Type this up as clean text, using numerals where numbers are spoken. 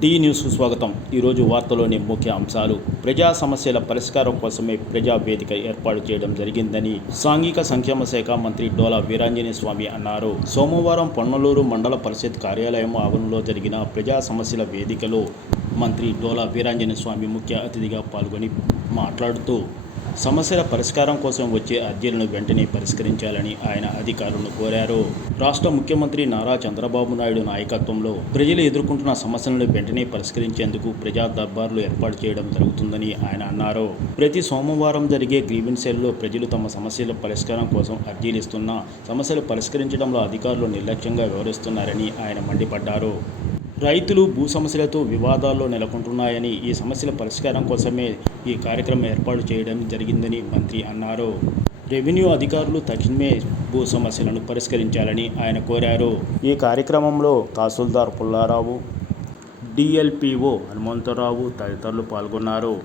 D న్యూస్కు స్వాగతం. ఈరోజు వార్తలోని ముఖ్య అంశాలు. ప్రజా సమస్యల పరిష్కారం కోసమే ప్రజా వేదిక ఏర్పాటు చేయడం జరిగిందని సాంఘిక సంక్షేమ శాఖ మంత్రి డోలా వీరాంజనేయ స్వామి అన్నారు. సోమవారం పొన్నలూరు మండల పరిషత్ కార్యాలయం ఆవరణలో జరిగిన ప్రజా సమస్యల వేదికలో మంత్రి డోలా వీరాంజనేయ స్వామి ముఖ్య అతిథిగా పాల్గొని మాట్లాడుతూ సమస్యల పరిష్కారం కోసం వచ్చే అర్జీలను వెంటనే పరిష్కరించాలని ఆయన అధికారులను కోరారు. రాష్ట్ర ముఖ్యమంత్రి నారా చంద్రబాబు నాయుడు నాయకత్వంలో ప్రజలు ఎదుర్కొంటున్న సమస్యలను వెంటనే పరిష్కరించేందుకు ప్రజా దర్బార్లు ఏర్పాటు చేయడం జరుగుతుందని ఆయన అన్నారు. ప్రతి సోమవారం జరిగే గ్రీవెన్స్ సెల్లో ప్రజలు తమ సమస్యల పరిష్కారం కోసం అర్జీలు ఇస్తున్నా సమస్యలు పరిష్కరించడంలో అధికారులు నిర్లక్ష్యంగా వ్యవహరిస్తున్నారని ఆయన మండిపడ్డారు. రైతులు భూ సమస్యలతో వివాదాల్లో నెలకొంటున్నాయని, ఈ సమస్యల పరిష్కారం కోసమే ఈ కార్యక్రమం ఏర్పాటు చేయడం జరిగిందని మంత్రి అన్నారు. రెవెన్యూ అధికారులు తక్షణమే భూ సమస్యలను పరిష్కరించాలని ఆయన కోరారు. ఈ కార్యక్రమంలో తహసీల్దార్ పుల్లారావు, డిఎల్పిఓ హనుమంతరావు తదితరులు పాల్గొన్నారు.